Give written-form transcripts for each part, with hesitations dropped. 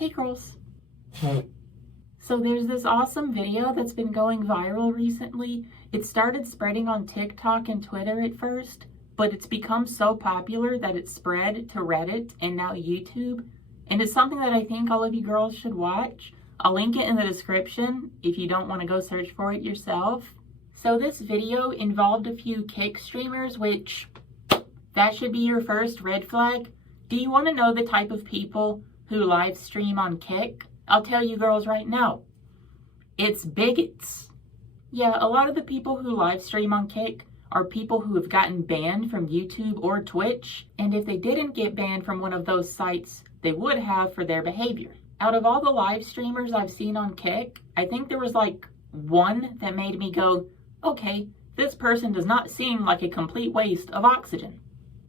Hey girls. So there's this awesome video that's been going viral recently. It started spreading on TikTok and Twitter at first, but it's become so popular that it spread to Reddit and now YouTube. And it's something that I think all of you girls should watch. I'll link it in the description if you don't want to go search for it yourself. So this video involved a few Kick streamers, which that should be your first red flag. Do you want to know the type of people who live stream on Kick? I'll tell you girls right now. It's bigots. Yeah, a lot of the people who live stream on Kick are people who have gotten banned from YouTube or Twitch, and if they didn't get banned from one of those sites, they would have for their behavior. Out of all the live streamers I've seen on Kick, I think there was like one that made me go, okay, this person does not seem like a complete waste of oxygen.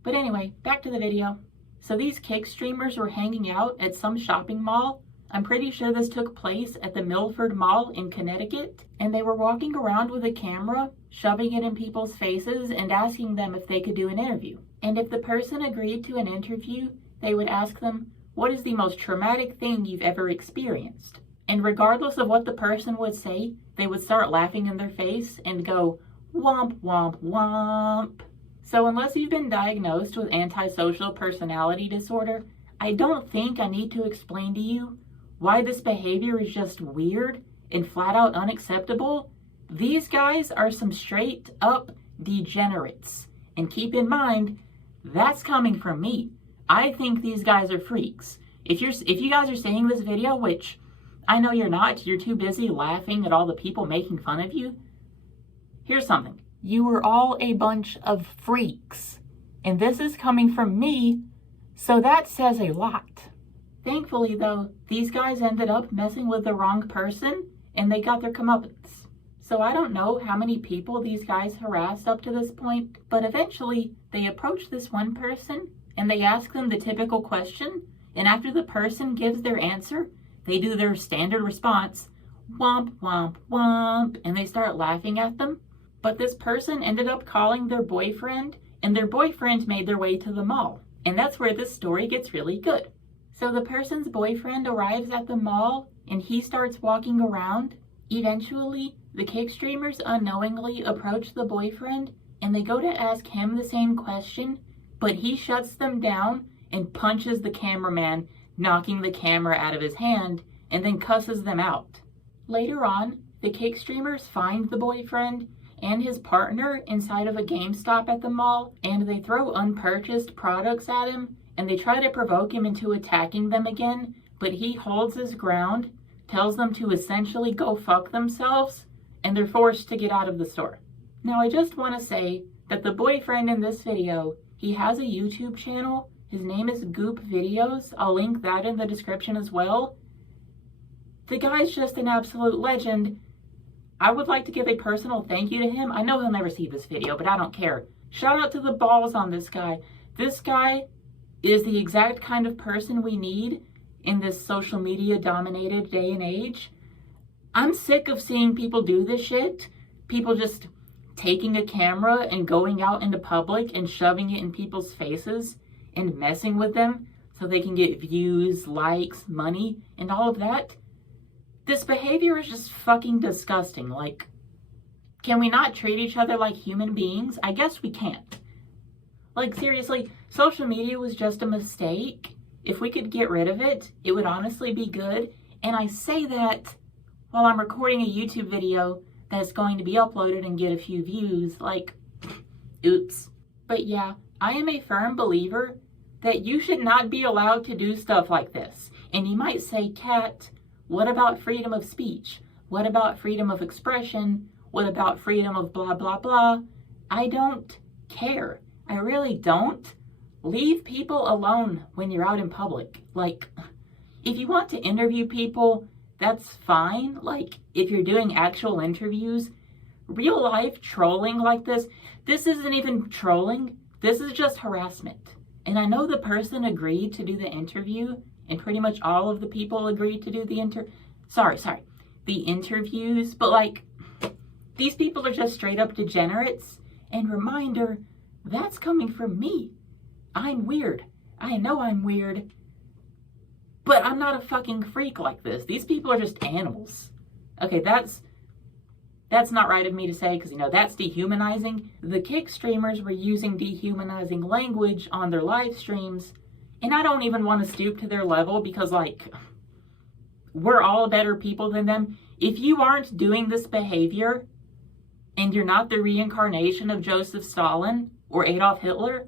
But anyway, back to the video. So these Kick streamers were hanging out at some shopping mall. I'm pretty sure this took place at the Milford Mall in Connecticut, and they were walking around with a camera, shoving it in people's faces and asking them if they could do an interview. And if the person agreed to an interview, they would ask them, what is the most traumatic thing you've ever experienced? And regardless of what the person would say, they would start laughing in their face and go, womp, womp, womp. So unless you've been diagnosed with antisocial personality disorder, I don't think I need to explain to you why this behavior is just weird and flat out unacceptable. These guys are some straight up degenerates. And keep in mind, that's coming from me. I think these guys are freaks. If you guys are seeing this video, which I know you're not, you're too busy laughing at all the people making fun of you. Here's something. You were all a bunch of freaks. And this is coming from me, so that says a lot. Thankfully, though, these guys ended up messing with the wrong person, and they got their comeuppance. So I don't know how many people these guys harassed up to this point, but eventually they approached this one person, and they ask them the typical question, and after the person gives their answer, they do their standard response, womp, womp, womp, and they start laughing at them. But this person ended up calling their boyfriend, and their boyfriend made their way to the mall. And that's where this story gets really good. So the person's boyfriend arrives at the mall, and he starts walking around. Eventually, the Kick streamers unknowingly approach the boyfriend, and they go to ask him the same question, but he shuts them down and punches the cameraman, knocking the camera out of his hand, and then cusses them out. Later on, the Kick streamers find the boyfriend and his partner inside of a GameStop at the mall, and they throw unpurchased products at him, and they try to provoke him into attacking them again, but he holds his ground, tells them to essentially go fuck themselves, and they're forced to get out of the store. Now I just want to say that the boyfriend in this video, he has a YouTube channel. His name is Goop Videos. I'll link that in the description as well. The guy's just an absolute legend. I would like to give a personal thank you to him. I know he'll never see this video, but I don't care. Shout out to the balls on this guy. This guy is the exact kind of person we need in this social media dominated day and age. I'm sick of seeing people do this shit. People just taking a camera and going out into public and shoving it in people's faces and messing with them so they can get views, likes, money, and all of that. This behavior is just fucking disgusting. Like, can we not treat each other like human beings? I guess we can't. Like, seriously, social media was just a mistake. If we could get rid of it, it would honestly be good. And I say that while I'm recording a YouTube video that's going to be uploaded and get a few views. Like, oops. But yeah, I am a firm believer that you should not be allowed to do stuff like this. And you might say, Kat, what about freedom of speech? What about freedom of expression? What about freedom of blah, blah, blah? I don't care. I really don't. Leave people alone when you're out in public. Like, if you want to interview people, that's fine. Like, if you're doing actual interviews, real life trolling like this isn't even trolling. This is just harassment. And I know the person agreed to do the interview, and pretty much all of the people agreed to do the the interviews, but like, these people are just straight up degenerates. And reminder, that's coming from me. I'm weird. I know I'm weird. But But I'm not a fucking freak like this. These people are just animals. Okay, that's not right of me to say, because, you know, that's dehumanizing. The kick streamers were using dehumanizing language on their live streams, and I don't even want to stoop to their level because, like, we're all better people than them. If you aren't doing this behavior, and you're not the reincarnation of Joseph Stalin or Adolf Hitler,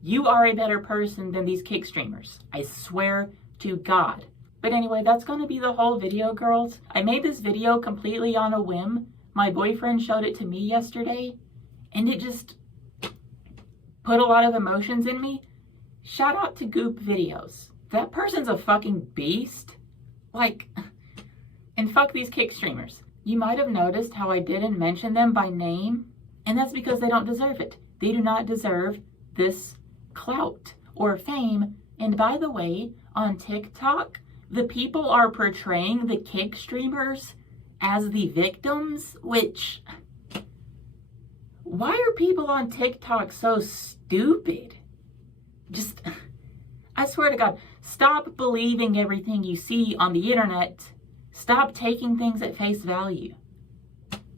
you are a better person than these kick streamers. I swear to God. But anyway, that's going to be the whole video, girls. I made this video completely on a whim. My boyfriend showed it to me yesterday, and it just put a lot of emotions in me. Shout out to Goop Videos. That person's a fucking beast. Like, and fuck these kick streamers. You might have noticed how I didn't mention them by name, and that's because they don't deserve it. They do not deserve this clout or fame. And by the way, on TikTok, the people are portraying the kick streamers as the victims, which, why are people on TikTok so stupid? Just, I swear to God, stop believing everything you see on the internet. Stop taking things at face value.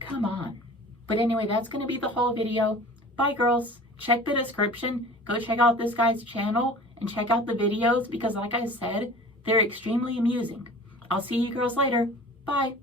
Come on. But anyway, that's going to be the whole video. Bye, girls. Check the description. Go check out this guy's channel and check out the videos because, like I said, they're extremely amusing. I'll see you girls later. Bye.